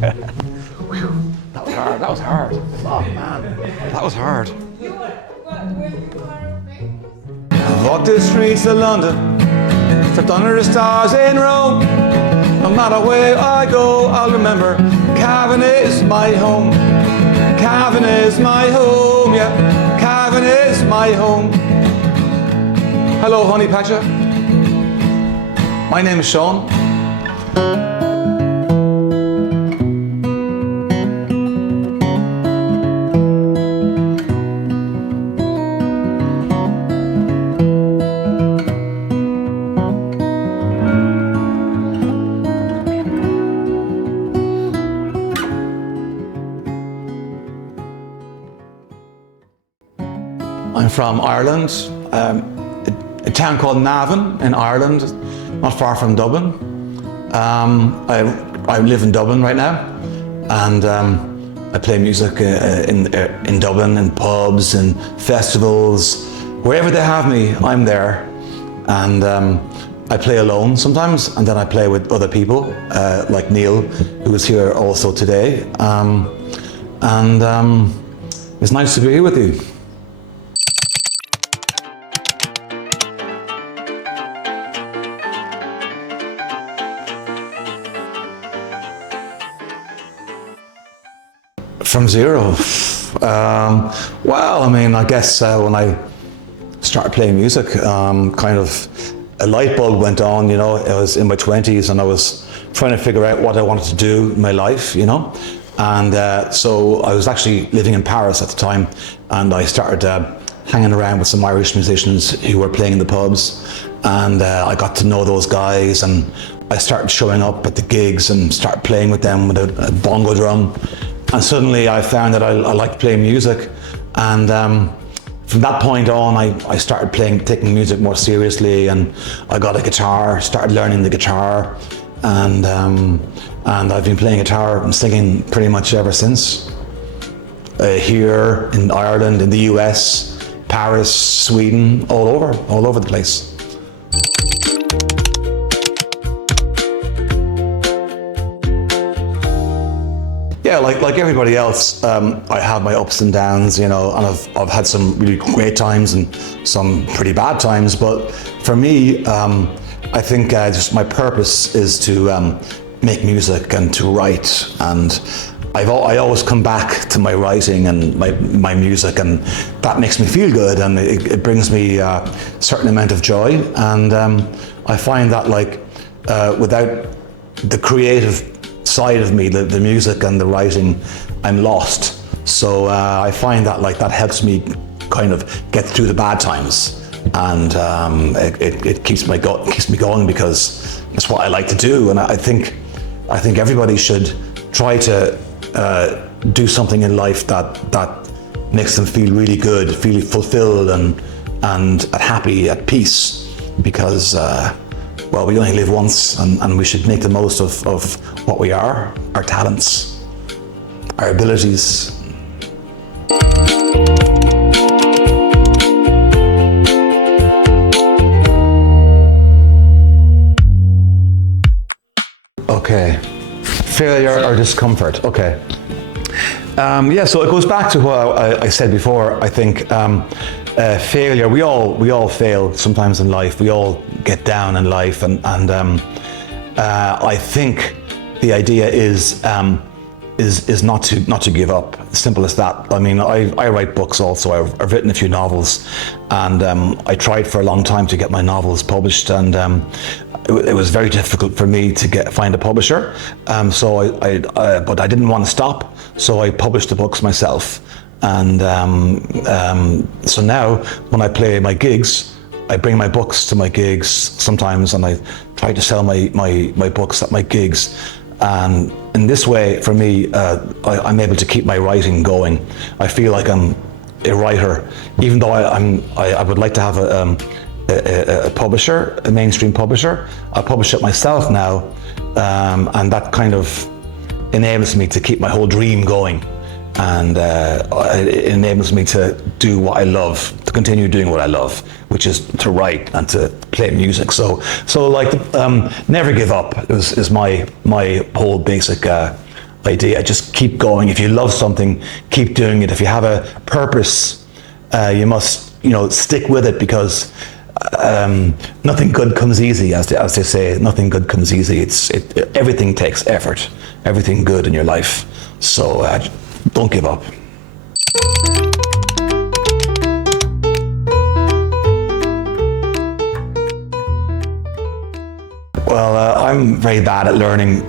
That was hard. That was hard. Oh man, that was hard. Walk the streets of London, stepped under the stars in Rome. No matter where I go, I'll remember Cavan is my home. Cavan is my home, yeah. Cavan is my home. Hello, honey Pacha. My name is Sean. I'm from Ireland, a town called Navan in Ireland, not far from Dublin. I live in Dublin right now, and I play music in Dublin, in pubs, in festivals, wherever they have me, I'm there. And I play alone sometimes, and then I play with other people, like Neil, who is here also today. It's nice to be here with you. From zero. Well, I mean, I guess when I started playing music, kind of a light bulb went on, you know. I was in my 20s and I was trying to figure out what I wanted to do in my life, you know. And so I was actually living in Paris at the time, and I started hanging around with some Irish musicians who were playing in the pubs, and I got to know those guys, and I started showing up at the gigs and started playing with them with a bongo drum. And suddenly I found that I liked playing music, and from that point on I started taking music more seriously, and I got a guitar, started learning the guitar, and I've been playing guitar and singing pretty much ever since. Here in Ireland, in the US, Paris, Sweden, all over the place. Yeah, like everybody else, I have my ups and downs, you know, and I've had some really great times and some pretty bad times. But for me, I think just my purpose is to make music and to write. And I always come back to my writing and my music, and that makes me feel good, and it brings me a certain amount of joy. And I find that without the creative side of me, the music and the writing, I'm lost. So I find that that helps me kind of get through the bad times, and it keeps me going, because that's what I like to do. And I think everybody should try to do something in life that makes them feel really good, feel fulfilled and happy, at peace, because well, we only live once, and we should make the most of what we are, our talents, our abilities. Okay, failure or discomfort, okay. Yeah, so it goes back to what I said before. I think failure, we all fail sometimes in life. We all get down in life, and I think the idea is not to give up. Simple as that. I mean, I write books also. I've written a few novels, and I tried for a long time to get my novels published, and it was very difficult for me to find a publisher. So but I didn't want to stop, so I published the books myself. And so now when I play my gigs, I bring my books to my gigs sometimes, and I try to sell my books at my gigs. And in this way, for me, I'm able to keep my writing going. I feel like I'm a writer, even though I would like to have a publisher, a mainstream publisher. I publish it myself now, and that kind of enables me to keep my whole dream going. And it enables me to do what I love, to continue doing what I love, which is to write and to play music. So never give up is my whole basic idea. Just keep going. If you love something, keep doing it. If you have a purpose, you must, stick with it, because nothing good comes easy, as they say. Nothing good comes easy. Everything takes effort. Everything good in your life. So don't give up. Well, I'm very bad at learning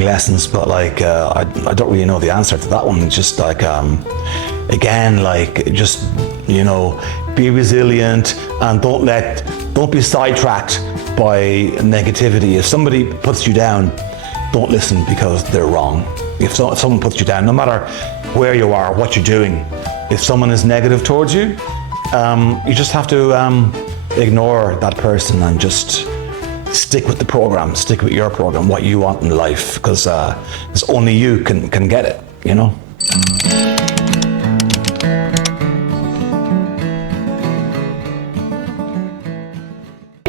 lessons, but like I don't really know the answer to that one. Just like again, like just be resilient, and don't be sidetracked by negativity. If somebody puts you down, don't listen, because they're wrong. If someone puts you down, no matter where you are, what you're doing, if someone is negative towards you, you just have to ignore that person and just stick with the program, stick with your program, what you want in life, because only you can get it,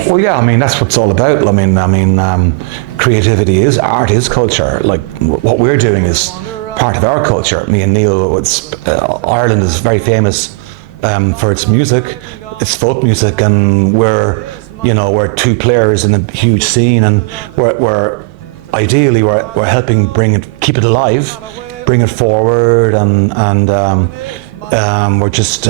Well, yeah, I mean, that's what it's all about. I mean, creativity is art, is culture. Like what we're doing is part of our culture. Me and Neil, Ireland is very famous for its music, its folk music, and we're two players in a huge scene, and we're ideally helping keep it alive, bring it forward, and we're just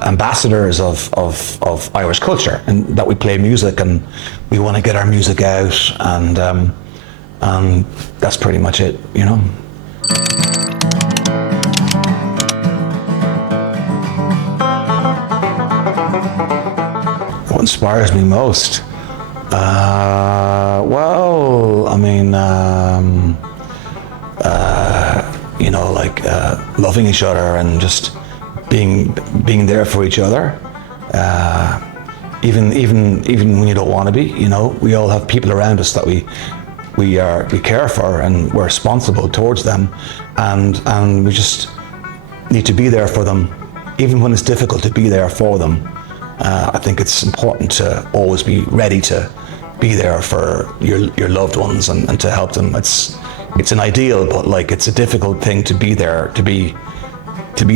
ambassadors of Irish culture, and that we play music, and we want to get our music out, and that's pretty much it, What inspires me most? Well, I mean, loving each other and just being there for each other. Even when you don't want to be, we all have people around us that we care for, and we're responsible towards them, and we just need to be there for them, even when it's difficult to be there for them. I think it's important to always be ready to be there for your loved ones and to help them. It's an ideal, but like it's a difficult thing to be there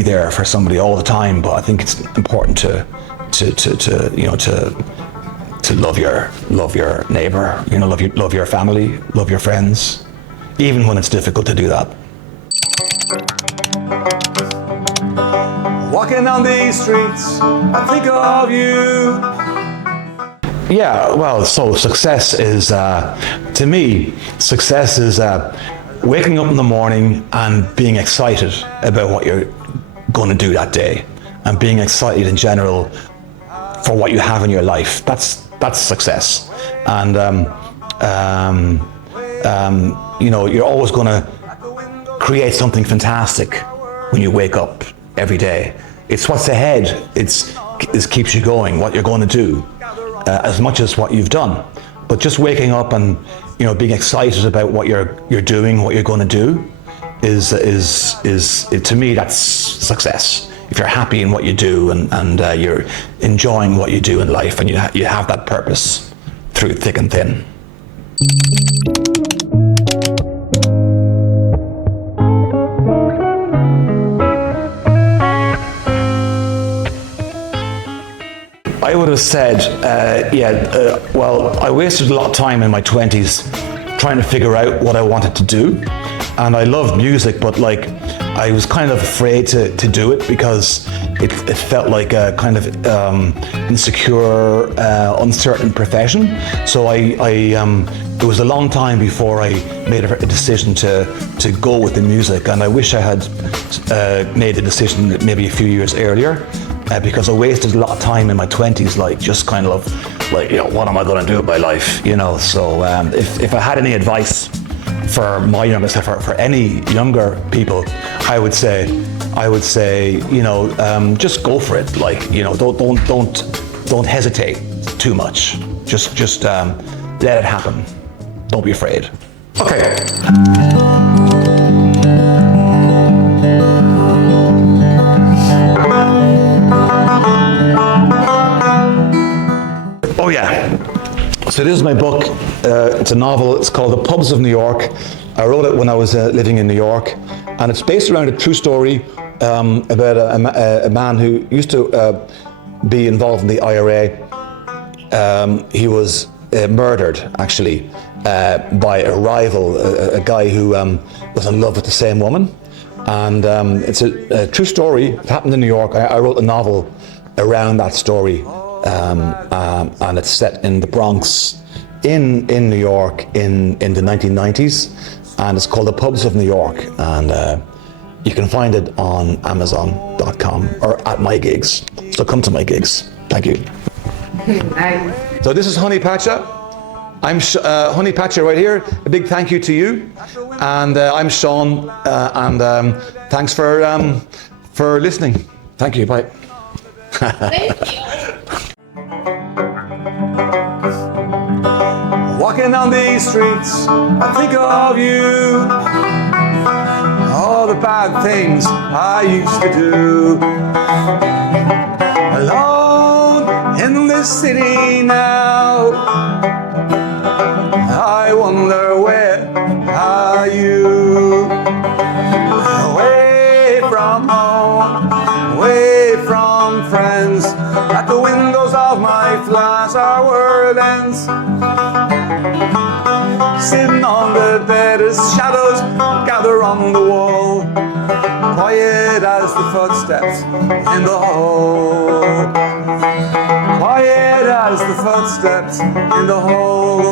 there for somebody all the time. But I think it's important to love your neighbor, love your family, love your friends, even when it's difficult to do that. Walking down these streets, I think of you. Yeah, well, so success is, to me, success is waking up in the morning and being excited about what you're going to do that day, and being excited in general for what you have in your life. That's success. And you're always going to create something fantastic when you wake up every day. It's what's ahead. It keeps you going. What you're going to do, as much as what you've done. But just waking up and being excited about what you're doing, what you're going to do, is to me, that's success. If you're happy in what you do, and you're enjoying what you do in life, and you have that purpose through thick and thin. I would have said, well, I wasted a lot of time in my 20s trying to figure out what I wanted to do. And I loved music, but like I was kind of afraid to do it, because it felt like a kind of insecure, uncertain profession. So it was a long time before I made a decision to go with the music, and I wish I had made the decision maybe a few years earlier. Because I wasted a lot of time in my 20s, like just kind of like, what am I going to do with my life? So if I had any advice for my younger self, for any younger people, I would say, just go for it. Like, don't hesitate too much. Just let it happen. Don't be afraid. Okay. Oh yeah, So this is my book. It's a novel. It's called The Pubs of New York. I wrote it when I was living in New York, and it's based around a true story about a man who used to be involved in the IRA. He was murdered, actually, by a rival, a guy who was in love with the same woman. And it's a true story. It happened in New York. I wrote a novel around that story, and it's set in the Bronx, in New York, in the 1990s, and it's called The Pubs of New York, and you can find it on Amazon.com or at my gigs. So come to my gigs. Thank you. Nice. So this is Honey Pacha. I'm Honey Pacha right here. A big thank you to you, and I'm Sean, and thanks for listening. Thank you. Bye. Thank you. Walking down these streets, I think of you. All the bad things I used to do. Alone in this city now, I wonder where are you? Away from home, away from friends. At the windows of my flat our world ends. Sitting on the bed as shadows gather on the wall, quiet as the footsteps in the hall. Quiet as the footsteps in the hall.